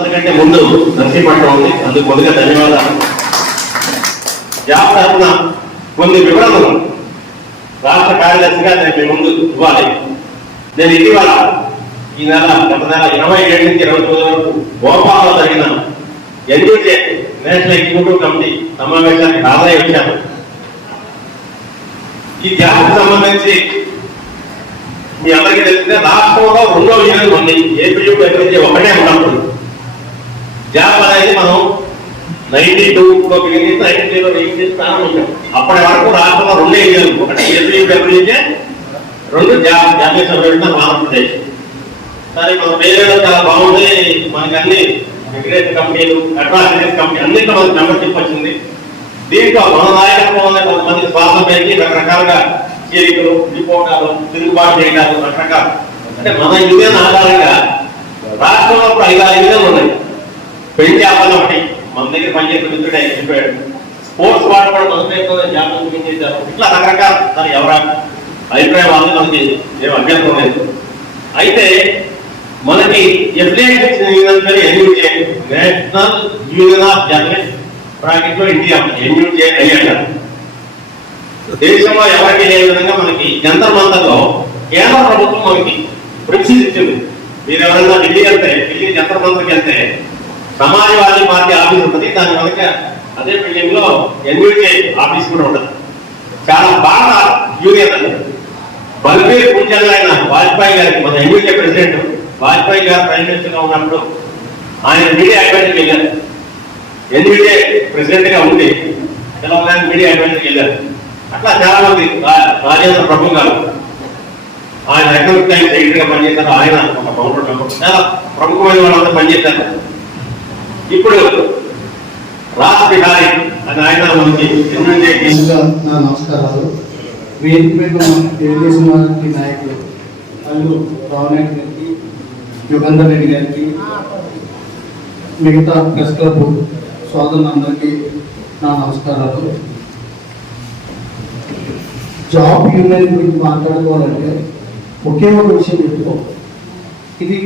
అందరికంటే ముందు నరసింహపట్నం ఉంది. అందుకు ముందుగా ధన్యవాదాలు. జాబ్ తరఫున కొన్ని వివరణలు రాష్ట్ర కార్యదర్శిగా నేను మీ ముందు ఇవ్వాలి. నేను ఇటీవల ఈ నెల గత నెల ఇరవై ఏడు నుంచి ఇరవై తొమ్మిది వరకు భోపాల్లో జరిగిన ఎన్యూజే నేషనల్ ఎగ్జిక్యూటివ్ కమిటీ సమావేశానికి హాజరై వచ్చాను. ఈ జాబ్కి సంబంధించి మీ అందరికీ తెలిసిందే రాష్ట్రంలో రెండో యూనియన్ ఉంది. ఏపీ నుంచి ఒకటే జాబ్ అయితే మనం నైన్టీ టూలో లో నైన్టీ త్రీలో ఎయిటీ ప్రారంభించాం అప్పటి వరకు రాష్ట్రంలో రెండు ఏరియాలు ఒకటి ఏపీ నుంచి రెండు జాతీయ సభ్యులు ఆంధ్రప్రదేశ్ సరే మన పేరు చాలా బాగుంది మనకి అన్ని వెంకటేశ్వర కంపెనీలు అడ్వాన్స్ కంపెనీ అన్నింటిలో మనకి మెంబర్షిప్ వచ్చింది. దీంట్లో మన నాయకత్వంలో కొంతమంది స్వార్థం పెరిగి రకరకాలుగా చేరికలు విడిపోవడాలు తిరుగుబాటు చేయడాలు రకరకాలు. అంటే మన యూనియన్ ఆధారంగా రాష్ట్రంలో ఇప్పుడు ఐదు ఆరు ఉన్నాయి. మన దగ్గర పనిచేసే మిత్రుడే చెప్పాడు స్పోర్ట్స్ వాళ్ళు కూడా మన పేరుతో జాగ్రత్త చూపించేశారు ఇట్లా రకరకాల తను ఎవరా? అభిప్రాయం వాళ్ళు మనకి ఏం అభ్యంతరం లేదు. అయితే మనకి affiliate NUJ national union of journalist బ్రాకెట్లో ఇండియా ఎన్యూజే అని అంటారు. దేశంలో ఎవరికి లేని విధంగా మనకి జంతర్ మంతర్లో కేంద్ర ప్రభుత్వం మనకి ప్రిన్సిస్ ఇచ్చింది మీరు ఎవరైనా ఢిల్లీ వెళ్తే ఢిల్లీ జంతర్ మంతర్కి వెళ్తే సమాజవాది పార్టీ ఆఫీస్ ఉంటుంది. దాని వెనక అదే బిల్డింగ్లో ఎన్యూజే ఆఫీస్ కూడా ఉంటుంది. చాలా బాగా యూనియన్ అది బల్బీర్ పూజలు ఆయన వాజ్పేయి గారికి మన ఎన్యూజే ప్రెసిడెంట్ వాజ్పేయి గారు ప్రైమ్ మినిస్టర్గా ఉన్నప్పుడు ఆయన మీడియా అడ్వైజర్కి వెళ్ళారు. ఎన్యూజే ప్రెసిడెంట్గా ఉండి తెలంగాణ మీడియా అడ్వైజర్కి వెళ్ళారు. అట్లా చాలా మంది రాజేంద్ర ప్రభు గారు ఆయన ఎకనామిక్ టైమ్స్ సెక్రటరీగా పనిచేశారు. ఆయన ఒక ఫౌండర్ చాలా ప్రముఖమైన వాళ్ళంతా పనిచేశారు. ఇప్పుడు రాజ్ బిహారీ అని ఆయన మనకి ఎన్యూజే నా నమస్కారాలు. వేదిక తెలుగుదేశం పార్టీ నాయకులు అల్లు రావనాయుడు గారికి యుగంధర్ రెడ్డి గారికి మిగతా ప్రెస్ క్లబ్ సోదరులందరికీ నా నమస్కారాలు. జాబ్ యూనియన్ గురించి మాట్లాడుకోవాలంటే ఒకే ఒక విషయం చెప్పుకో ఇది